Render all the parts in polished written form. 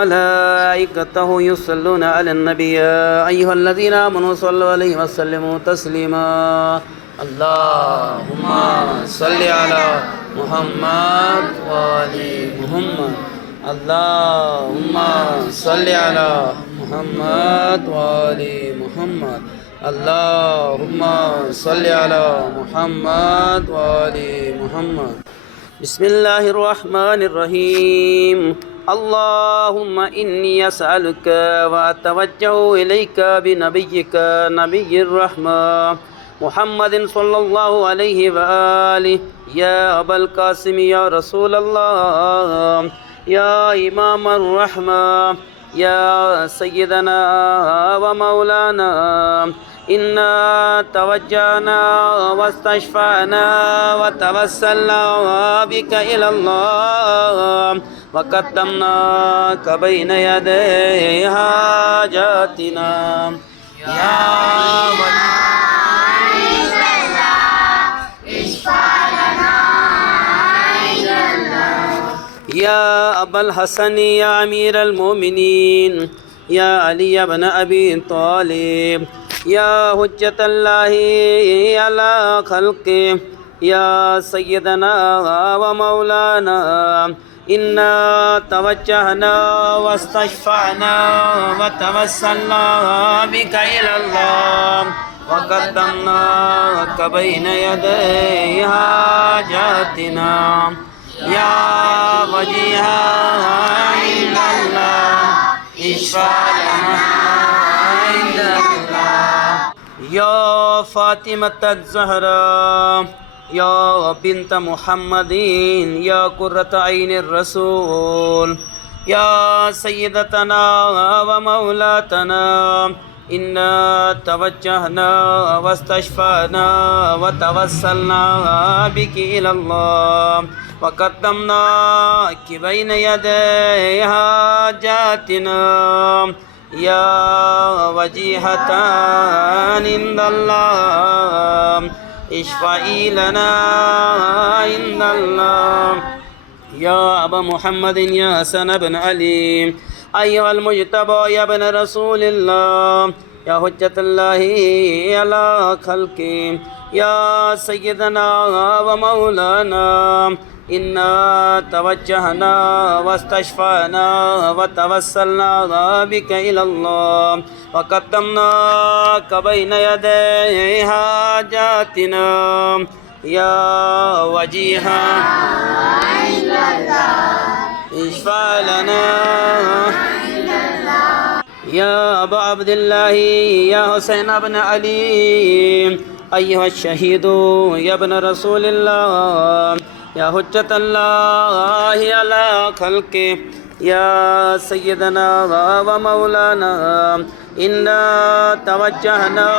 ملائكته يصلون على النبي يا أيها الذين آمنوا صلوا عليه وسلموا تسليما اللهم صل على محمد وآل محمد اللهم صل على محمد وآل محمد اللهم صل على محمد وآل محمد بسم الله الرحمن الرحيم اللهم إني أسألك وأتوجه إليك بنبيك نبي الرحمة محمد صلى الله عليه وآله يا أبا القاسم يا رسول الله يا إمام الرحمة يا سيدنا ومولانا إنا توجهنا واستشفعنا وتوسلنا بك إلى الله وقدمناك بين يدي حاجاتنا يا ولي يا أبا الحسن يا أمير المؤمنين يا علي بن أبي طالب يا حجة الله على خلقه يا سيدنا ومولانا إنا توجهنا واستشفعنا وتوسلنا بك إلى الله وقدمناك بين يدي حاجاتنا يا وجيها عند الله اشفع لنا عند الله يا فاطمة الزهراء يا بنت محمد يا قرة عين الرسول يا سيدتنا ومولاتنا إنا توجهنا واستشفعنا وتوسلنا بك إلى الله وقدمناك بين يدي حاجاتنا يا وجيهة عند الله اشفعي لنا عند الله يا أبا محمد يا حسن بن علي أيها المجتبى يا ابن رسول الله يا حجة الله على خلقه يا سيدنا ومولانا إنا توجهنا واستشفعنا وتوسلنا بك إلى الله وقدمناك بين يدي حاجاتنا يا وجيها عند الله اشفع لنا يا أبا عبد الله يا حسين بن علي أيها الشهيد يا ابن رسول الله يا حجة الله على خلقه يا سيدنا ومولانا إنا توجهنا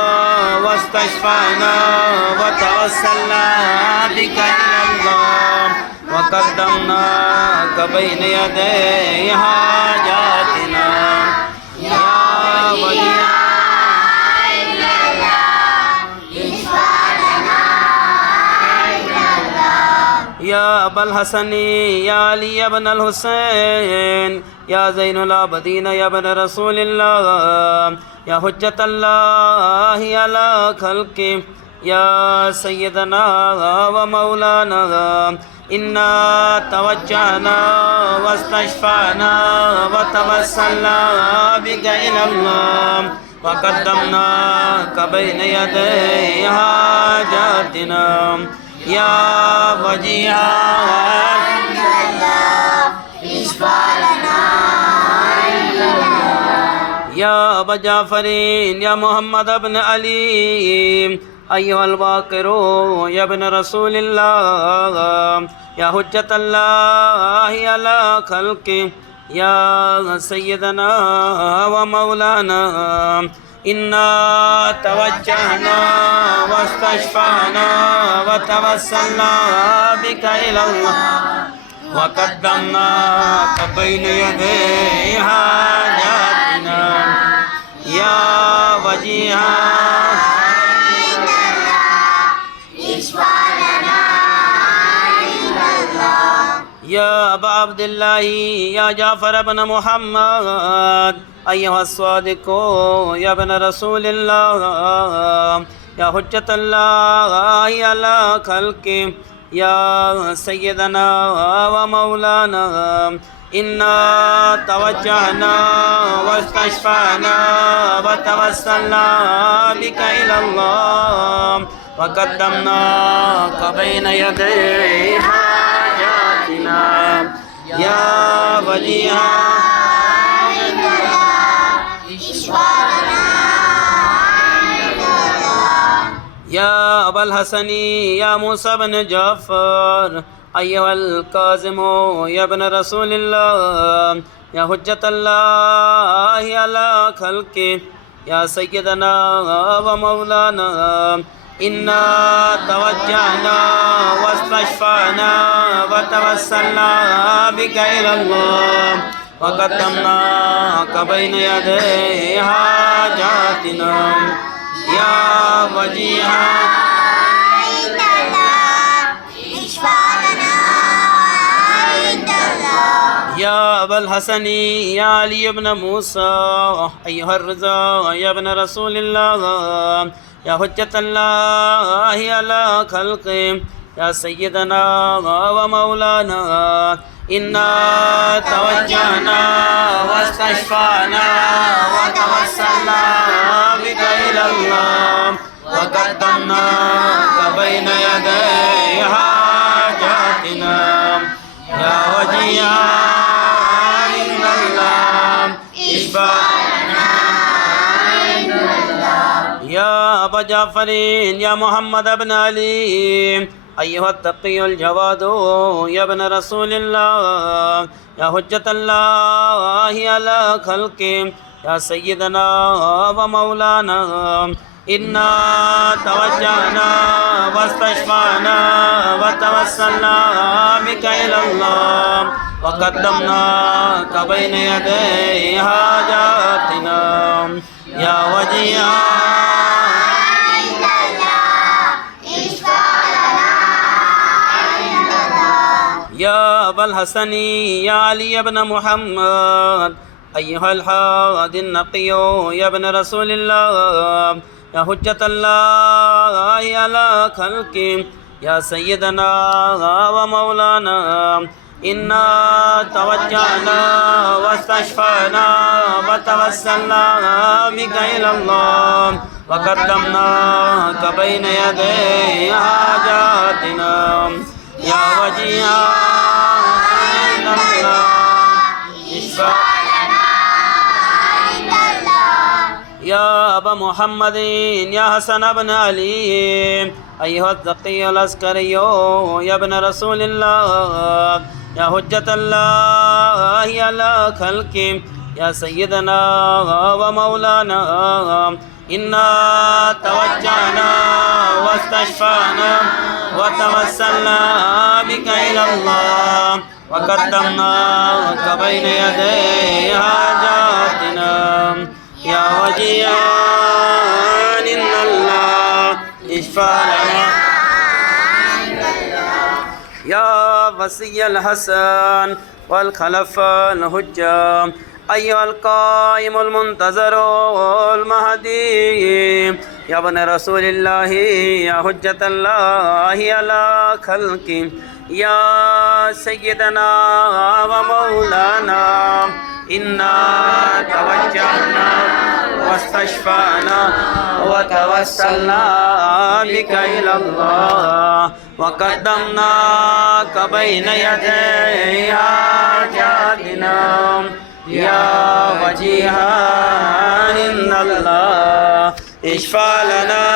واستشفعنا وتوسلنا بك إلى الله وقدمناك بين يدي حاجاتنا يا ولي يا أبا الحسن يا علي بن الحسين يا زين العابدين يا ابن رسول الله يا حجة الله على خلقه يا سيدنا ومولانا إنا توجهنا واستشفعنا وتوسلنا بك إلى الله وقدمناك بين يدي حاجاتنا يا وجيها عند الله اشفع لنا عند الله يا أبا جعفر يا محمد بن علي أيها الباقر يا ابن رسول الله يا حجة الله على خلقه يا سيدنا ومولانا إنا توجهنا واستشفعنا وتوسلنا بك إلى الله وقدمناك بين يدي حاجاتنا يا وجيها اشفع لنا عند الله يا أبا عبد الله يا جعفر بن محمد أيها الصادق يا ابن رسول الله يا حجة الله على خلقه يا سيدنا ومولانا إنا توجهنا واستشفعنا وتوسلنا بك إلى الله وقدمناك بين يدي حاجاتنا يا وجيها يا أبا الحسن يا موسى بن جعفر أيها الكاظم يا ابن رسول الله يا حجة الله على خلقه يا سيدنا ومولانا إنا توجهنا واستشفعنا وتوسلنا بك إلى الله وقدمناك بين يدي حاجاتنا يا وجيها يا أبا الحسن يا علي بن موسى أيها الرضا يا ابن رسول الله يا حجة الله على خلقه يا سيدنا ومولانا إنا توجهنا واستشفعنا وتوسلنا بك إلى الله وقدمناك بين يدي حاجاتنا يا وجيها عند الله اشفعنا عند الله يا أبا جعفر يا محمد بن علي أيها التقي الجواد يا ابن رسول الله يا حجة الله على خلقه يا سيدنا ومولانا إنا توجهنا واستشفعنا وتوسلنا بك إلى الله وقدمناك بين يدي حاجاتنا يا وجيها يا أبا الحسن يا علي بن محمد أيها الحادي النقي يا ابن رسول الله يا حجة الله على خلقه يا سيدنا ومولانا إنا توجهنا واستشفعنا وتوسلنا بك إلى الله وقدمناك بين يدي حاجاتنا يا وجيها عند الله اشفع يا أبا محمد يا حسن بن علي أيها التقي العسكري يا ابن رسول الله يا حجة الله على خلقه يا سيدنا ومولانا إنا توجهنا واستشفعنا وتوسلنا بك إلى الله وقدمناك بين يدي حاجاتنا يا وجيها عند الله اشفع لنا يا وصي الحسن والخلفاء الحجة أيها القائم المنتظر المهدي يا ابن رسول الله يا حجة الله على خلقه يا سيدنا ومولانا إنا توجهنا واستشفعنا وتوسلنا بك إلى الله وقدمناك بين يدي حاجاتنا يا وجيها عند الله اشفع لنا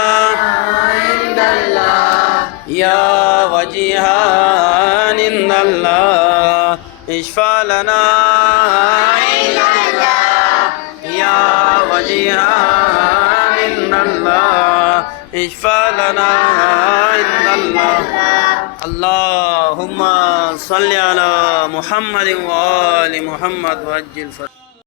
عند الله يا وجيها عند الله اشفع لنا عند الله يا وجيها عند الله اشفع لنا عند الله اللهم صل على محمد وآل محمد وعجل فرجهم